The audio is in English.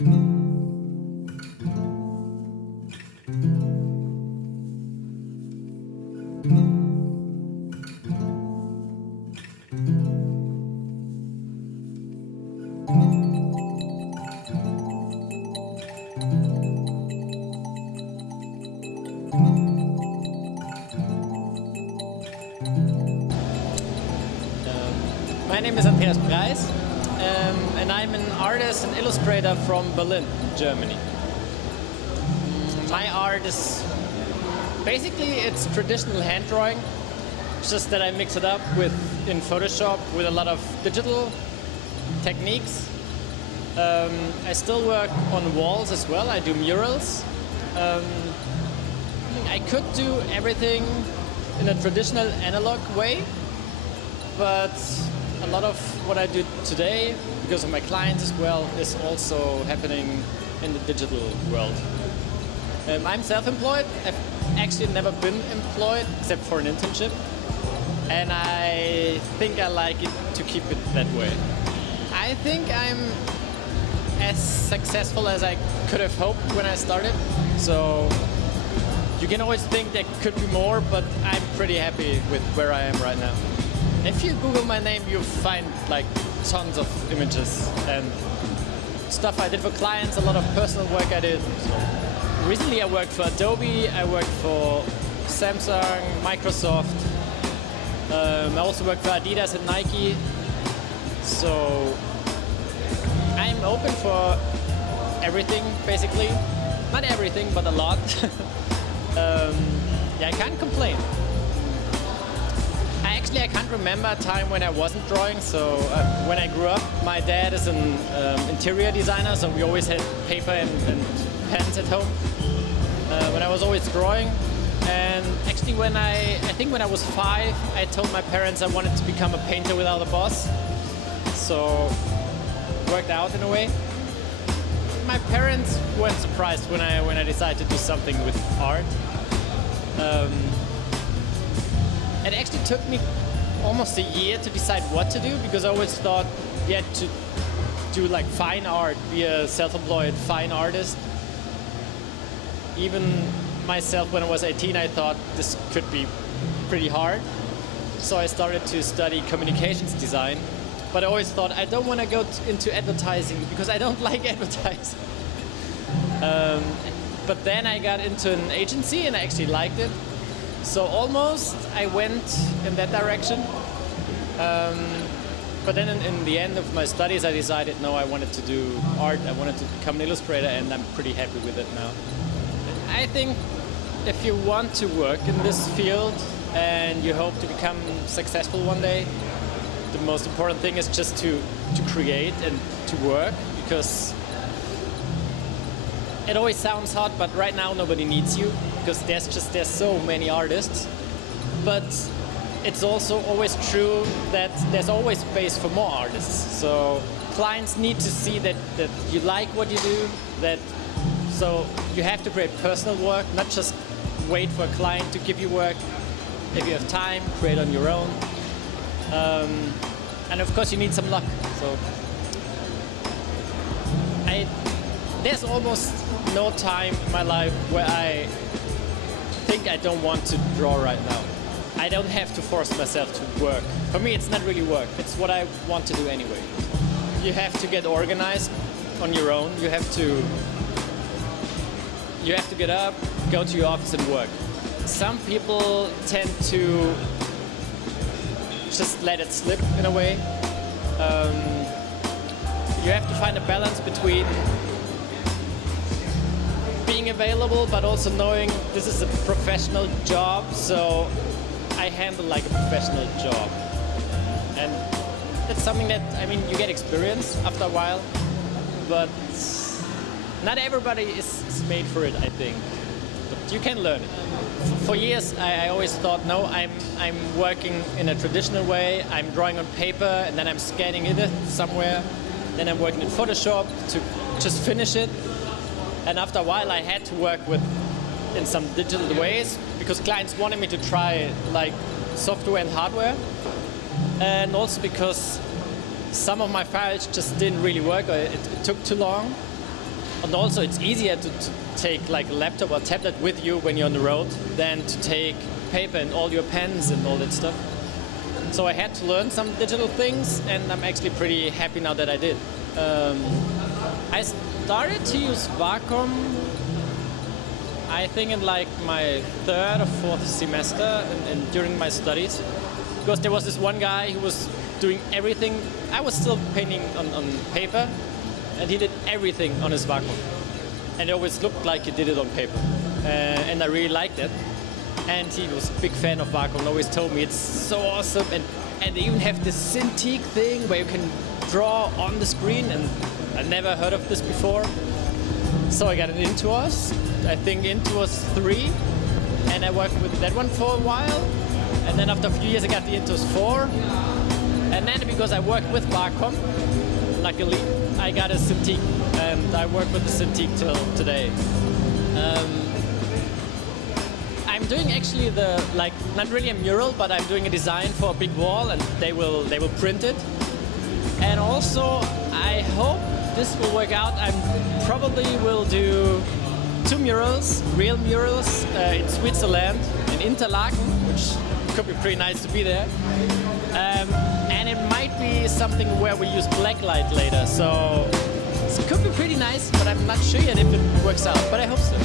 My name is Andreas Preis, and I'm an artist and illustrator from Berlin, Germany. My art is basically it's traditional hand drawing, just that I mix it up in Photoshop with a lot of digital techniques. I still work on walls as well. I do murals. I could do everything in a traditional analog way, but a lot of what I do today, because of my clients as well, is also happening in the digital world. I'm self-employed. I've actually never been employed except for an internship, and I think I like it to keep it that way. I think I'm as successful as I could have hoped when I started, so you can always think there could be more, but I'm pretty happy with where I am right now. If you Google my name, you'll find like tons of images and stuff I did for clients, a lot of personal work I did. Recently I worked for Adobe, I worked for Samsung, Microsoft. I also worked for Adidas and Nike. So I'm open for everything, basically. Not everything, but a lot. Yeah, I can't complain. Actually, I can't remember a time when I wasn't drawing. So when I grew up, my dad is an interior designer, so we always had paper and pens at home. When I was always drawing, and actually I think when I was 5, I told my parents I wanted to become a painter without a boss. So it worked out in a way. My parents weren't surprised when I decided to do something with art. It actually took me almost a year to decide what to do, because I always thought you had to do like fine art, be a self-employed fine artist. Even myself, when I was 18, I thought this could be pretty hard. So I started to study communications design. But I always thought I don't want to go into advertising because I don't like advertising. But then I got into an agency and I actually liked it. So almost I went in that direction. But then in the end of my studies, I decided, no, I wanted to do art. I wanted to become an illustrator, and I'm pretty happy with it now. I think if you want to work in this field and you hope to become successful one day, the most important thing is just to create and to work, because it always sounds hard, but right now nobody needs you, because there's so many artists. But it's also always true that there's always space for more artists. So clients need to see that you like what you do, so you have to create personal work, not just wait for a client to give you work. If you have time, create on your own. And of course you need some luck. So there's almost no time in my life where I think I don't want to draw right now. I don't have to force myself to work. For me, it's not really work. It's what I want to do anyway. You have to get organized on your own. You have to get up, go to your office and work. Some people tend to just let it slip in a way. You have to find a balance between being available, but also knowing this is a professional job, so I handle like a professional job. And that's something that, I mean, you get experience after a while, but not everybody is made for it, I think. But you can learn it. For years, I always thought, no, I'm working in a traditional way. I'm drawing on paper, and then I'm scanning it somewhere. Then I'm working in Photoshop to just finish it. And after a while, I had to work in some digital ways, because clients wanted me to try like software and hardware. And also because some of my files just didn't really work, or it took too long. And also, it's easier to take like a laptop or tablet with you when you're on the road than to take paper and all your pens and all that stuff. So I had to learn some digital things, and I'm actually pretty happy now that I did. I started to use Wacom, I think in like my 3rd or 4th semester and during my studies, because there was this one guy who was doing everything. I was still painting on paper, and he did everything on his Wacom. And it always looked like he did it on paper. And I really liked it. And he was a big fan of Wacom and always told me it's so awesome. And they even have this Cintiq thing where you can draw on the screen, and I never heard of this before. So I got an Intuos, I think Intuos 3, and I worked with that one for a while. And then after a few years I got the Intuos 4. And then because I worked with Wacom, luckily I got a Cintiq, and I work with the Cintiq till today. I'm doing actually not really a mural, but I'm doing a design for a big wall, and they will print it. And also, I hope this will work out. I probably will do 2 murals, real murals, in Switzerland, in Interlaken, which could be pretty nice to be there. And it might be something where we use blacklight later, so it could be pretty nice, but I'm not sure yet if it works out, but I hope so.